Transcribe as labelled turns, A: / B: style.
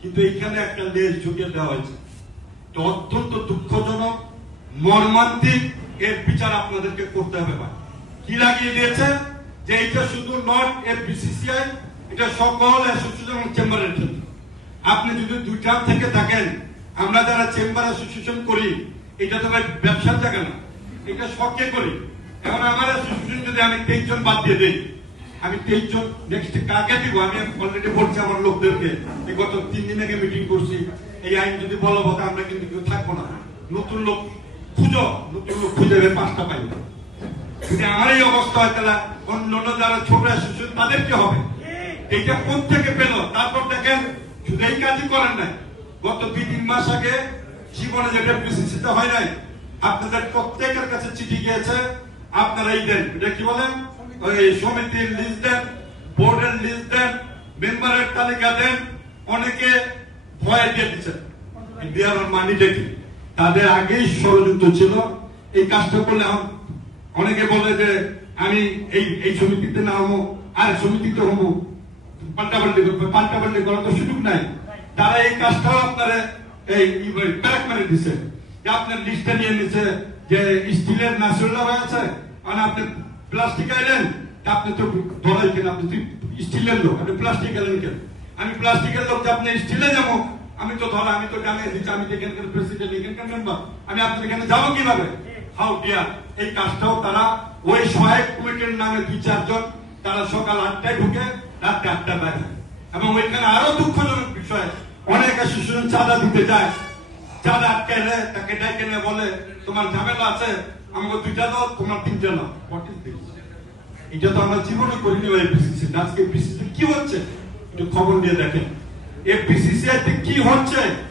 A: কিন্তু এখানে একটা লেজ ঝুঁকিয়ে দেওয়া হয়েছে। তো অত্যন্ত দুঃখজনক, মর্মান্তিক এর বিচার আপনাদেরকে করতে হবে ভাই। কি লাগিয়ে দিয়েছে? যে এটা শুধু নট এর বিসিসিআই এটা সকল অ্যাসোসিয়েশন চেম্বারের ক্ষেত্রে। আপনি যদি দুইটা থেকে থাকেন, আমরা যারা চেম্বার অ্যাসোসিয়েশন করি, এটা তো ভাই ব্যবসার জায়গা না, এটা শখে করি। এখন আমার অ্যাসোসিয়েশন যদি আমি তেইশ জন বাদ দিয়ে দিই আমি তেইশ জন নেক্সট কাকে দিব? আমি অলরেডি বলছি আমার লোকদেরকে এই গত তিন দিন আগে মিটিং করছি। এই আইন যদি বলো বলতে আমরা কিন্তু কেউ থাকব না। নতুন লোক খুঁজো, নতুন লোক খুঁজে বের পাঁচটা পাই যদি আমার এই অবস্থা হয়, তাহলে অন্য অন্য যারা ছোট অ্যাসোসিয়েশন তাদের কি হবে। এইটা কোন থেকে পেল? তারপর দেখেন, শুধু এই কাজই করেন নাই। গত দুই, তিন মাস আগে জীবনে যেটা বিসিসিতে হয় নাই। আপনাদের প্রত্যেকের কাছে চিঠি গিয়েছে, আপনারা এই দেন। এটা কি বলেন? সমিতির লিস্ট দেন বোর্ডের লিস্ট দেন মেম্বারের তালিকা দেন, অনেকে ভয় দিয়ে দিচ্ছেন দেওয়ার মানিটা কি? তাদের আগেই ষড়যন্ত্র ছিল। এই কাজটা করলে অনেকে বলে যে, আমি এই এই সমিতিতে না হব, আর সমিতিতে হব। পাল্টাপাল্টি করবে, পাল্টাপাল্টি করার তো সুযোগ নাই। তারা এই কাজটাও আপনারা এই ব্যাক মেরে দিছে। আপনার লিস্টটা নিয়ে নিছে যে স্টিলের ভাই আছে আর আপনি প্লাস্টিক আইলেন আপনি তো ধরাই কেন? আপনি স্টিলের লোক, আপনি প্লাস্টিক আইলেন কেন? আমি প্লাস্টিকের লোক, আপনি স্টিলে যাব। আমি তো ধরা, আমি তো জানিয়ে দিচ্ছি, আমি এখানকার প্রেসিডেন্ট এখানকার মেম্বার আমি আপনার এখানে যাব কীভাবে? হাউ ডিয়ার এই কাজটাও তারা ওই সহায়ক কমিটির নামে দুই চারজন, তারা সকাল আটটায় ঢুকে রাত আটটায় বাইরে। এবং ওইখানে আরও দুঃখজনক বিষয়, অনেক অ্যাসোসিয়েশন চাঁদা দিতে যায়। চাঁদা আটকে তাকে ডেকে বলে, তোমার ঝামেলা আছে আমাকে দুইটা দাও তোমার তিনটা নাও? এটা তো আমরা জীবনে করিনি নি এফপিসিসি আজকে কি হচ্ছে? একটু খবর দিয়ে দেখেন। এফপিসিসি বিসিসিআই কি হচ্ছে?